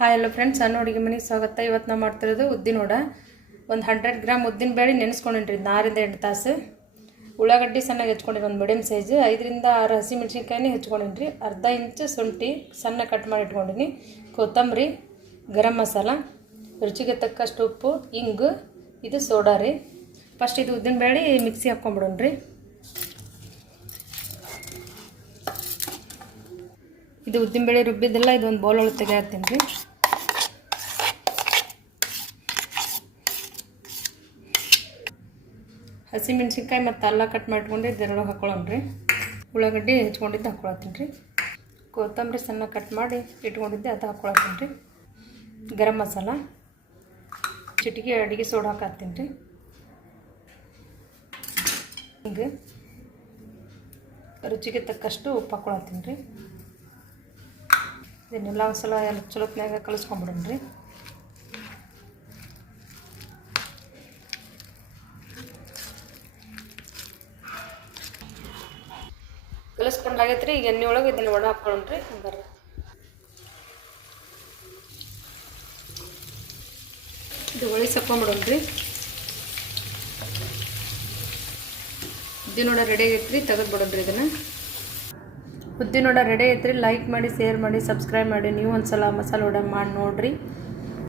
Hi hello friends ಸಣ್ಣ ಅಡುಗೆ ಮನೆಗೆ ಸ್ವಾಗತ. ಇವತ್ತು ನಾವು ಮಾಡ್ತಿರೋದು ಉದ್ದಿನ ವಡ. ಒಂದು ಹಂಡ್ರೆಡ್ ಗ್ರಾಮ್ ಉದ್ದಿನ ಬೇಳೆ ನೆನೆಸ್ಕೊಂಡಿನ್ರಿ ನಾರಿಂದ ಎಂಟು ತಾಸು. ಉಳ್ಳಾಗಡ್ಡಿ ಸಣ್ಣಗೆ ಹೆಚ್ಕೊಂಡಿರಿ, ಒಂದು ಮೀಡಿಯಮ್ ಸೈಜ್ ಐದರಿಂದ ಆರು ಹಸಿ ಮೆಣಸಿನ್ಕಾಯಿನೇ ಹೆಚ್ಕೊಂಡಿನ್ರಿ. ಅರ್ಧ ಇಂಚು ಶುಂಠಿ ಸಣ್ಣ ಕಟ್ ಮಾಡಿ ಇಟ್ಕೊಂಡಿನಿ. ಕೊತ್ತಂಬರಿ, ಗರಂ ಮಸಾಲ, ರುಚಿಗೆ ತಕ್ಕಷ್ಟು ಉಪ್ಪು, ಇಂಗು, ಇದು ಸೋಡಾ ರೀ. ಫಸ್ಟ್ ಇದು ಉದ್ದಿನ ಬೇಳೆ ಮಿಕ್ಸಿ ಹಾಕ್ಕೊಂಬಿಡೋಣ್ರಿ. ಇದು ಉದ್ದಿನಬೇಳೆ ರುಬ್ಬಿದ್ದೆಲ್ಲ ಇದು ಒಂದು ಬೌಲ್ ಒಳಗೆ ತೆಗೆಯತ್ತೀನಿ ರೀ. ಹಸಿ ಮೆಣಸಿನ್ಕಾಯಿ ಮತ್ತು ಅಲ್ಲ ಕಟ್ ಮಾಡ್ಕೊಂಡು ಇದೆರಡು ಹಾಕೊಳ್ಳೋಣ ರೀ. ಉಳ್ಳಾಗಡ್ಡಿ ಹೆಚ್ಕೊಂಡಿದ್ದು ಹಾಕೊಳತ್ತೀನಿ ರೀ. ಕೊತ್ತಂಬರಿ ಸಣ್ಣ ಕಟ್ ಮಾಡಿ ಇಟ್ಕೊಂಡಿದ್ದೆ ಅದು ಹಾಕೊಳತ್ತೀನಿ ರೀ. ಗರಂ ಮಸಾಲ, ಚಿಟಿಕೆ ಅಡುಗೆ ಸೋಡಾ ಹಾಕತ್ತೀನಿ ರೀ. ಹಿಂಗೆ ರುಚಿಗೆ ತಕ್ಕಷ್ಟು ಉಪ್ಪು ಹಾಕ್ಕೊಳತ್ತೀನಿ ರೀ. ಇದನ್ನೆಲ್ಲ ಒಂದು ಸಲ ಎಲ್ಲ ಚಲೋತ್ನಾಗ ಕಲಿಸ್ಕೊಂಬಿಡೋಣ ರೀ. ಕಲಿಸ್ಕೊಂಡಾಗೈತೆ ರೀ ಈಗ ಎಣ್ಣೆ ಒಳಗೆ ಇದನ್ನು ಒಣ ಹಾಕೊಂಡ್ರಿ ಬರ್ರಿ. ಇದು ಹಾಕ್ಕೊಂಬಿಡೋಣ ಮಾಡೋಣ್ರಿ. ಉದ್ದಿನೋಡ ರೆಡಿ ಆಗೈತ್ರಿ, ತೆಗೆದು ಬಿಡೋಣ್ರಿ ಇದನ್ನು. ಉದ್ದಿನೋಡ ರೆಡಿ ಐತ್ರಿ ಲೈಕ್ ಮಾಡಿ ಶೇರ್ ಮಾಡಿ ಸಬ್ಸ್ಕ್ರೈಬ್ ಮಾಡಿ, ನೀವು ಒಂದ್ಸಲ ಮಸಾಲೆ ವಡೆ ಮಾಡಿ ನೋಡಿರಿ.